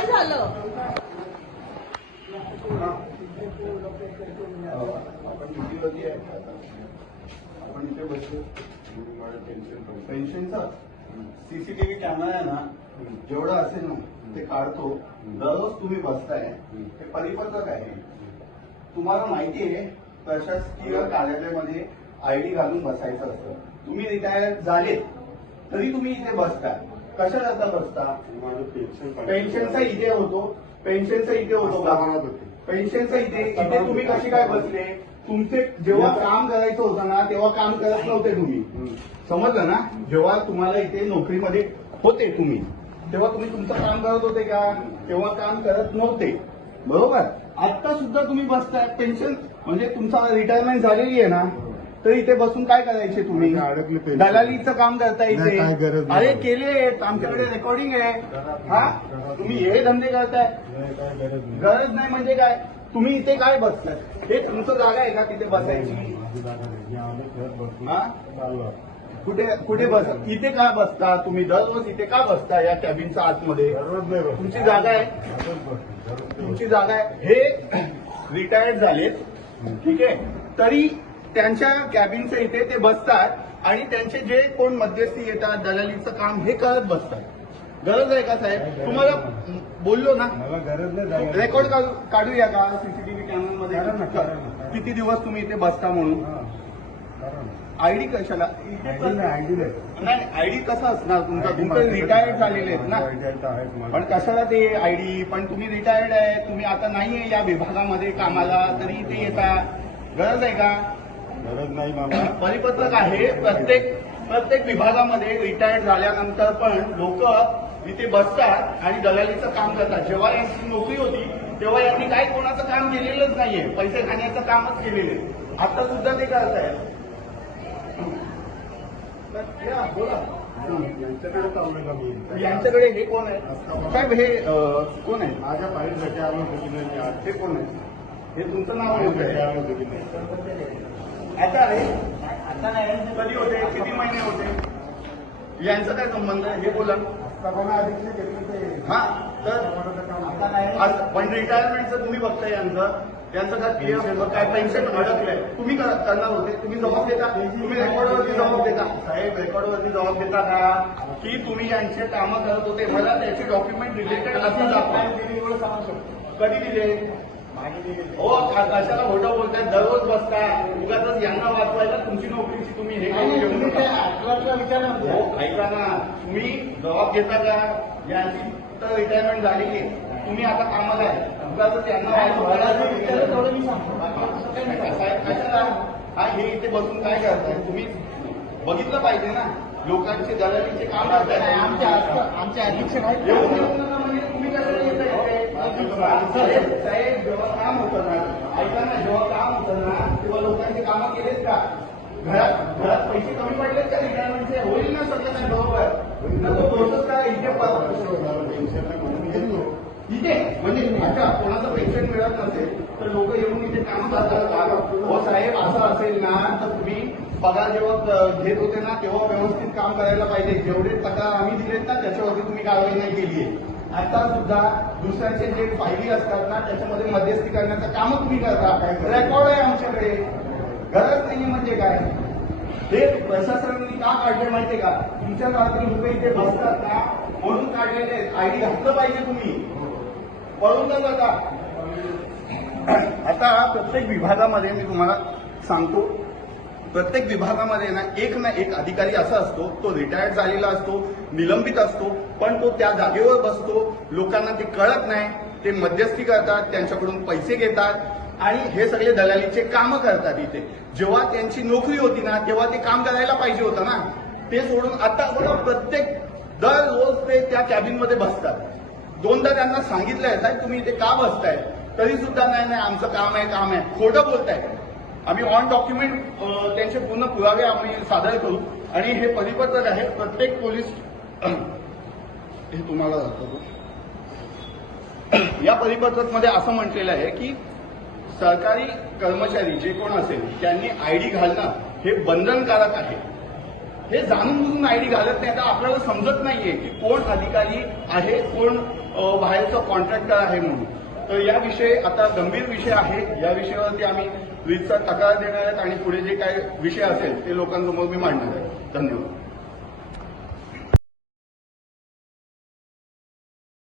काय झालं? आपण इथे बसलो पेन्शनचा सीसीटीव्ही कॅमेरा आहे ना, जेवढं असेल ना ते काढतो. दररोज तुम्ही बसताय, हे परिपत्रक आहे. तुम्हाला माहिती आहे प्रशासकीय कार्यालयामध्ये आयडी घालून बसायचं असतं. तुम्ही रिटायर झाले तरी तुम्ही इथे बसता. कशाकरता बसता? पेन्शनचा इथे होतो, पेन्शनचा इथे होतो का? पेन्शनचा इथे तुम्ही कशी काय बसले? तुमचे जेव्हा काम करायचं होतं ना तेव्हा काम करत नव्हते तुम्ही, समजलं ना? जेव्हा तुम्हाला इथे नोकरीमध्ये होते तुम्ही तेव्हा तुम्ही तुमचं काम करत होते का? तेव्हा काम करत नव्हते, बरोबर? आता सुद्धा तुम्ही बसताय. पेन्शन म्हणजे तुमचा रिटायरमेंट झालेली आहे ना, तर इथे बसून काय करायचे तुम्ही? दलालीचं काम करता इथे. अरे केले, आमच्याकडे रेकॉर्डिंग आहे. हा, तुम्ही हे धंदे करताय. गरज नाही म्हणजे काय? तुम्ही इथे काय बसताय? हे तुमचं जागा आहे का तिथे बसायची? कुठे कुठे बस इथे का बसता तुम्ही? दररोज इथे का बसता या कॅबिनच्या आतमध्ये? तुमची जागा आहे, तुमची जागा आहे. हे रिटायर्ड झालेत, ठीक आहे, तरी त्यांच्या कॅबिनच्या इथे ते बसतात आणि त्यांचे जे कोण मध्यस्थी येतात दलालीचं काम हे करत बसतात. गरज आहे का साहेब? तुम्हाला बोललो ना, गरज नाही. रेकॉर्ड काढूया का सीसीटीव्ही कॅमेरामध्ये किती दिवस तुम्ही इथे बसता म्हणून? आयडी कशाला? नाही, आयडी कसा असणार तुमचा? तुमचे रिटायर्ड झालेले आहेत ना, पण कशाला ते आयडी? पण तुम्ही रिटायर्ड आहे, तुम्ही आता नाहीये या विभागामध्ये कामाला, तरी इथे येता. गरज आहे का? गरज नाही मामा. परिपत्रक आहे. प्रत्येक विभागामध्ये रिटायर्ड झाल्यानंतर पण लोक इथे बसतात आणि दलालीचं काम करतात. जेव्हा यांची नोकरी होती तेव्हा यांनी काय कोणाचं काम केलेलंच नाहीये, पैसे खाण्याचं कामच केलेले. आता सुद्धा ते करतायत. बोला, यांच्याकडे चाललोय का मी? यांच्याकडे हे कोण आहे साहेब? हे कोण आहे? माझ्या फाईलसाठी आलो होतो की नाही? हे कोण आहे? हे तुमचं नाव आहे? आलो होतो की नाही? आता आहे, आता नाही. कधी होते? किती महिने होते? यांचा काय संबंध आहे? हे बोला. हा, तर पण रिटायरमेंटचं तुम्ही बघताय यांचं काय पीएफ काय पेन्शन अडकलंय, तुम्ही करणार होते. तुम्ही जबाब देता? तुम्ही रेकॉर्डवरती जबाब देता? साहेब, रेकॉर्डवरती जबाब देता का की तुम्ही यांचे कामं करत होते? मला त्याचे डॉक्युमेंट रिलेटेड असं दाखवा. कधी दिले? हो, कशाला खोटं बोलताय? दररोज बसताय, उगाच यांना वाचवायला तुमची नोकरीची तुम्ही हे करून हो, ऐका ना, तुम्ही जबाब घेता का? यांची तर रिटायरमेंट झालेली, तुम्ही आता कामाला आहे, उगाच यांना वाचवायला कशाला? हा, हे इथे बसून काय करताय? तुम्ही बघितलं पाहिजे ना, लोकांचे दलालीचे काम करताय. आमच्या अध्यक्ष येऊन म्हणजे तुम्ही कशाला येताय? साहेब, जेव्हा काम होतं ना, ऐका ना, जेव्हा काम होतं ना तेव्हा लोकांचे कामं केलेत का? घरात पैसे कमी पडलेत का? रिटायरमेंटचे होईल ना सगळं नाही, बरोबर? प्रोसेस काय इथे म्हणजे आता कोणाचं पेन्शन मिळत नसेल तर लोक येऊन इथे काम करतात. हो साहेब, असं असेल ना तर तुम्ही पगार जेव्हा घेत होते ना तेव्हा व्यवस्थित काम करायला पाहिजे. जेवढे तक्रार आम्ही दिलेत ना त्याच्यावरती तुम्ही कारवाई नाही केली आहे. आता सुद्धा दुसऱ्यांचे जे फायली असतात ना त्याच्यामध्ये मध्यस्थी करण्याचं काम तुम्ही करता. रेकॉर्ड आहे आमच्याकडे. गरज नाही म्हणजे काय? हे प्रशासनाने का काढले माहितीये का? तुमच्या रात्री लोक इथे बसतात ना म्हणून काढलेले. आयडी घातलं पाहिजे तुम्ही, पळून न जाता. आता प्रत्येक विभागामध्ये मी तुम्हाला सांगतो, प्रत्येक विभागामध्ये ना एक अधिकारी असा असतो, तो रिटायर्ड झालेला असतो, निलंबित असतो, पण तो त्या जागेवर बसतो. लोकांना ते कळत नाही, ते मध्यस्थी करतात, त्यांच्याकडून पैसे घेतात आणि हे सगळे दलालीचे कामं करतात इथे. जेव्हा त्यांची नोकरी होती ना तेव्हा ते काम करायला पाहिजे होतं ना, ते सोडून आता बघा प्रत्येक दररोज ते त्या कॅबिनमध्ये बसतात. दोनदा त्यांना सांगितलंय, साहेब तुम्ही इथे का बसताय? तरी सुद्धा नाही, आमचं काम आहे. खोटं बोलताय. आम्ही ऑन डॉक्युमेंट त्यांचे पूर्ण पुरावे आम्ही सादर करू आणि हे परिपत्रक आहे. प्रत्येक पोलीस हे तुम्हाला दाखवतो. या परिपत्रकमध्ये असं म्हटलेलं आहे की सरकारी कर्मचारी जे कोण असेल त्यांनी आयडी घालणं हे बंधनकारक आहे. हे जाणून बुजून आयडी घालत नाही तर आपल्याला समजत नाहीये की कोण अधिकारी आहे, कोण बाहेरचा कॉन्ट्रॅक्टर आहे म्हणून. तर या विषयी आता गंभीर विषय आहे. या विषयावरती आम्ही वीजचा तक्रार देणार आहेत आणि पुढे जे काही विषय असेल ते लोकांसमोर मी मांडणार आहे. धन्यवाद.